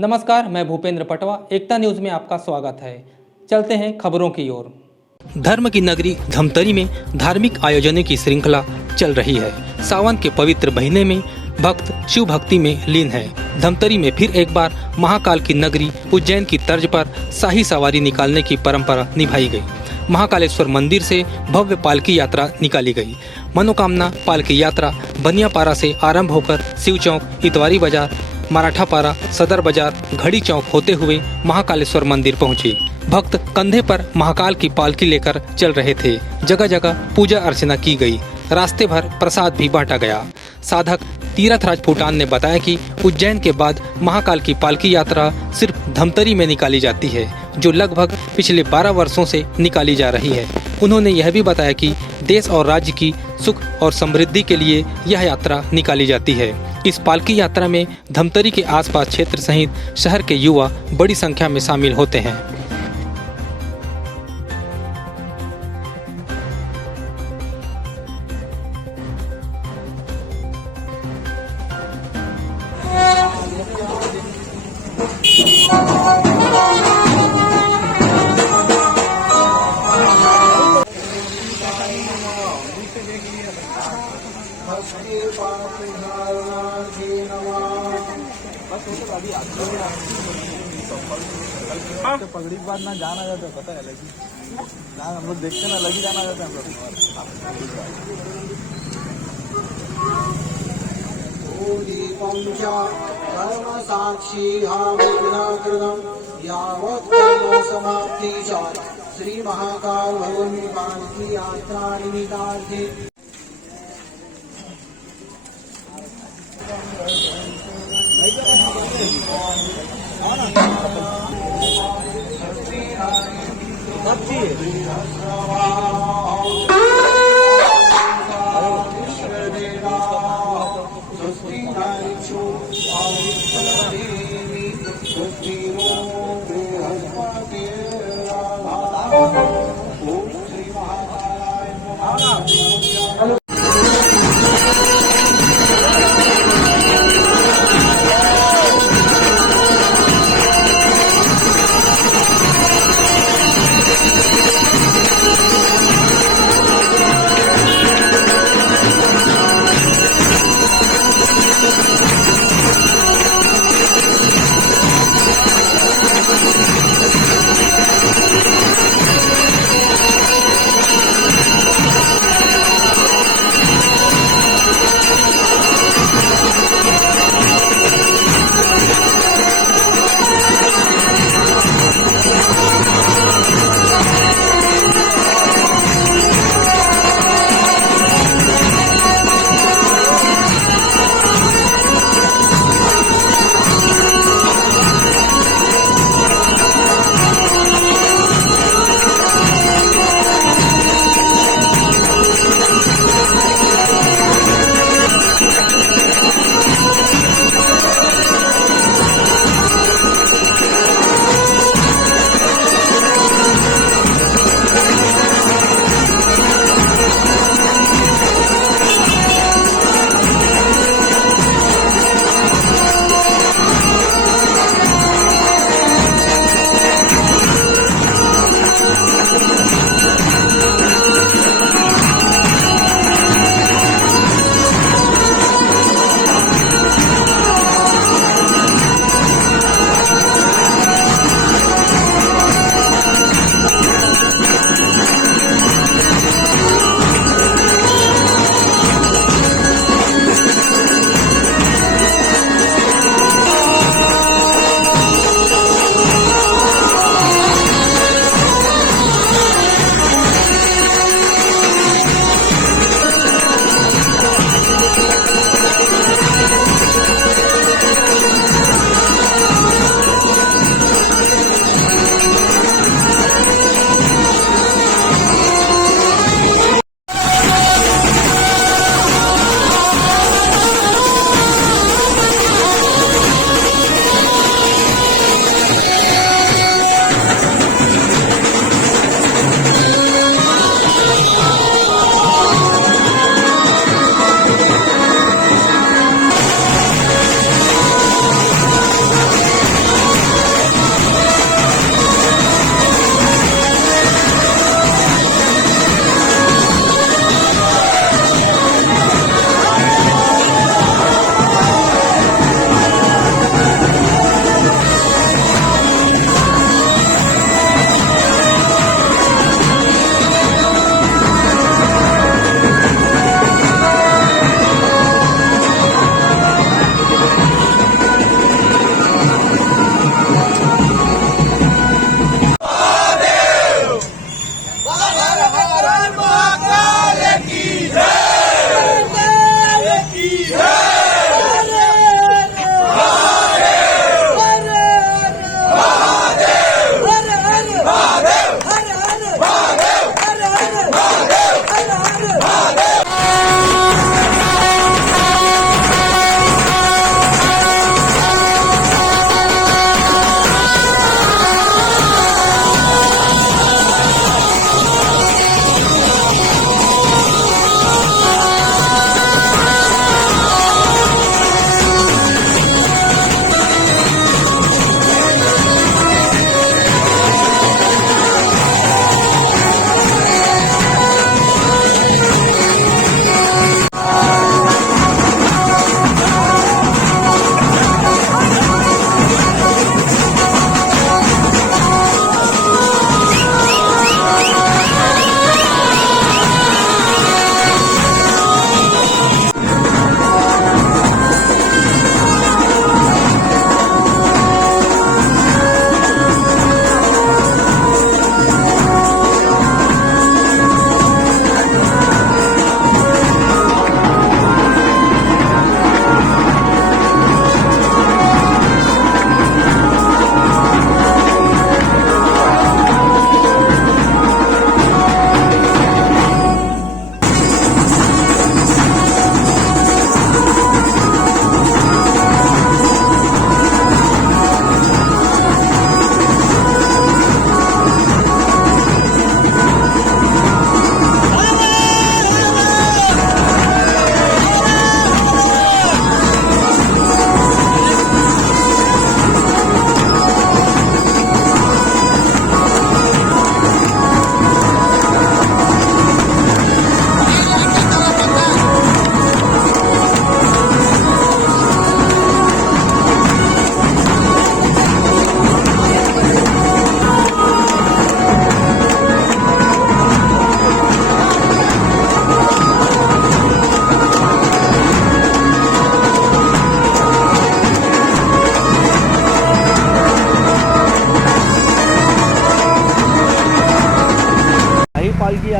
नमस्कार, मैं भूपेंद्र पटवा। एकता न्यूज में आपका स्वागत है। चलते हैं खबरों की ओर। धर्म की नगरी धमतरी में धार्मिक आयोजनों की श्रृंखला चल रही है। सावन के पवित्र महीने में भक्त शिव भक्ति में लीन है। धमतरी में फिर एक बार महाकाल की नगरी उज्जैन की तर्ज पर शाही सवारी निकालने की परंपरा निभाई गई। महाकालेश्वर मंदिर से भव्य पालकी यात्रा निकाली गई। मनोकामना पालकी यात्रा बनियापारा से आरंभ होकर शिव चौक, इतवारी बाजार, मराठापारा, सदर बाजार, घड़ी चौक होते हुए महाकालेश्वर मंदिर पहुंचे। भक्त कंधे पर महाकाल की पालकी लेकर चल रहे थे। जगह जगह पूजा अर्चना की गई। रास्ते भर प्रसाद भी बांटा गया। साधक तीर्थराज फूटान ने बताया कि उज्जैन के बाद महाकाल की पालकी यात्रा सिर्फ धमतरी में निकाली जाती है, जो लगभग पिछले 12 वर्षों से निकाली जा रही है। उन्होंने यह भी बताया कि देश और राज्य की सुख और समृद्धि के लिए यह यात्रा निकाली जाती है। इस पालकी यात्रा में धमतरी के आसपास क्षेत्र सहित शहर के युवा बड़ी संख्या में शामिल होते हैं। पगड़ी के बाद ना जाना जाता है, पता है लगी ना, हम लोग देखते ना लगी जाना जाता है हम लोग। साक्षी समाप्ति श्री महाकाल भगवान पालकी यात्रा निमित्तार्थे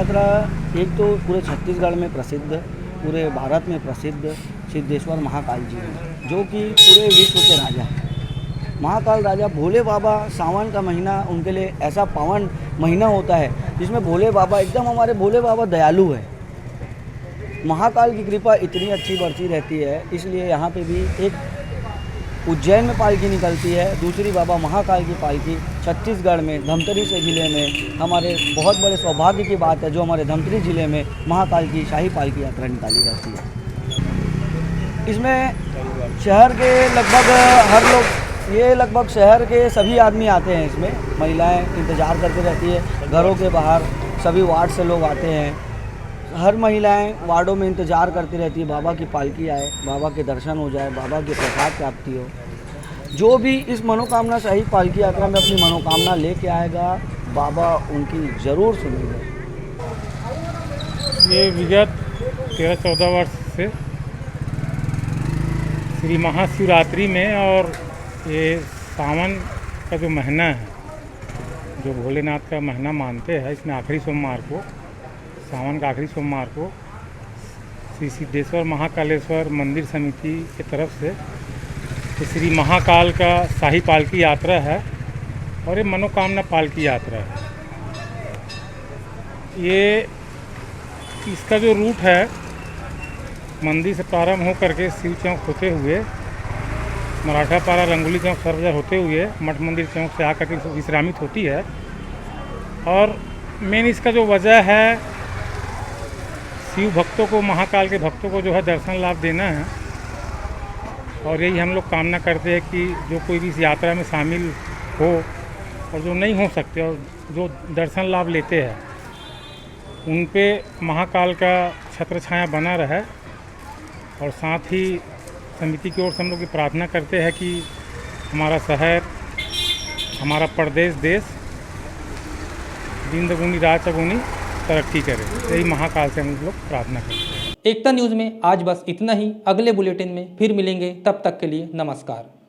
यात्रा एक तो पूरे छत्तीसगढ़ में प्रसिद्ध, पूरे भारत में प्रसिद्ध सिद्धेश्वर महाकाल जी हैं, जो कि पूरे विश्व के राजा हैं। महाकाल राजा भोले बाबा, सावन का महीना उनके लिए ऐसा पावन महीना होता है जिसमें भोले बाबा एकदम, हमारे भोले बाबा दयालु है। महाकाल की कृपा इतनी अच्छी बढ़ती रहती है, इसलिए यहाँ पे भी एक उज्जैन में पालकी निकलती है, दूसरी बाबा महाकाल की पालकी छत्तीसगढ़ में धमतरी से ज़िले में, हमारे बहुत बड़े सौभाग्य की बात है जो हमारे धमतरी ज़िले में महाकाल की शाही पालकी यात्रा निकाली जाती है। इसमें शहर के लगभग शहर के सभी आदमी आते हैं। इसमें महिलाएं इंतज़ार करती रहती है, घरों के बाहर सभी वार्ड से लोग आते हैं। हर महिलाएं वार्डों में इंतज़ार करती रहती है बाबा की पालकी आए, बाबा के दर्शन हो जाए, बाबा के प्रसाद प्राप्ति हो। जो भी इस मनोकामना शाही पालकी यात्रा में अपनी मनोकामना लेके आएगा, बाबा उनकी ज़रूर सुनेंगे। ये विगत 13-14 वर्ष से श्री महाशिवरात्रि में और ये सावन का जो महीना है, जो भोलेनाथ का महीना मानते हैं, इसमें आखिरी सोमवार को, सावन का आखिरी सोमवार को श्री सिद्धेश्वर महाकालेश्वर मंदिर समिति की तरफ से श्री महाकाल का शाही पालकी यात्रा है और ये मनोकामना पालकी यात्रा है। ये इसका जो रूट है मंदिर से प्रारंभ हो करके शिव चौक होते हुए, मराठा पारा रंगोली चौक सरबाजार होते हुए मठ मंदिर चौक से आकर के विश्रामित होती है। और मेन इसका जो वजह है, शिव भक्तों को, महाकाल के भक्तों को जो है दर्शन लाभ देना है। और यही हम लोग कामना करते हैं कि जो कोई भी इस यात्रा में शामिल हो और जो नहीं हो सकते और जो दर्शन लाभ लेते हैं, उन पे महाकाल का छत्र छाया बना रहे। और साथ ही समिति की ओर से हम लोग ये प्रार्थना करते हैं कि हमारा शहर, हमारा प्रदेश, देश दिन दुगुनी रात चौगुनी तरक्की करे, यही महाकाल से हम लोग प्रार्थना करते हैं। एकता न्यूज़ में आज बस इतना ही। अगले बुलेटिन में फिर मिलेंगे, तब तक के लिए नमस्कार।